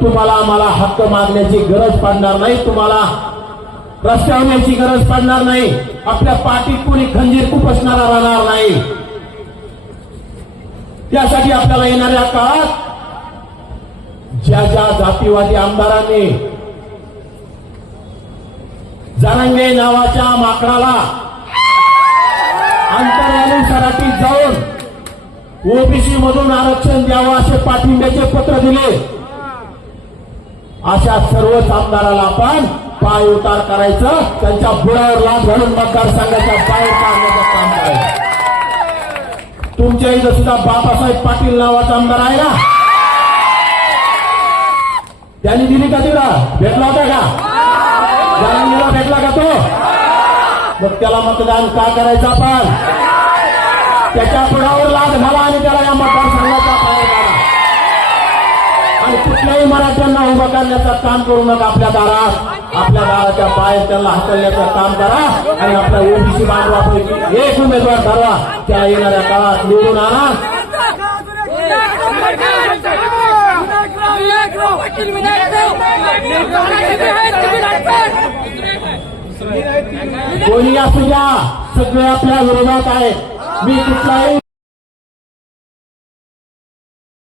तुम्हाला आम्हाला हक्क मागण्याची गरज पडणार नाही. तुम्हाला प्रस्तावण्याची गरज पडणार नाही. आपल्या पाठीत कोणी खंजीर कुपसणारा राहणार नाही. त्यासाठी आपल्याला येणाऱ्या काळात ज्या ज्या जातीवादी आमदारांनी जरांगे नावाच्या माकडाला अंतर्यानुसाराठी जाऊन ओबीसी मधून आरक्षण द्यावं असे पाठिंब्याचे पत्र दिले. अशा सर्वच आमदाराला आपण पाय उतार करायचं. त्यांच्या बुडावर लाभ घालून मतदारसंघाच्या बाहेर काढण्याचं काम करायचं. तुमच्या इथं सुद्धा बाबासाहेब पाटील नावाचा आमदार आहे ना? त्यांनी दिली का तिला? भेटला होता का? जरांगीला भेटला का तो? मग त्याला मतदान का करायचं आपण? त्याच्या पुढ्यावर मराठ्यांना उभं काम करू नका आपल्या दारात आपल्या दाराच्या बाहेर त्यांना काम करा. आणि आपल्या ओबीसी बांधवापैकी एक उमेदवार ठरवा त्या येणाऱ्या काळात निवडून आणा. कोणी असू द्या. सगळे आपल्या विरोधात आहेत. मी कुठलाही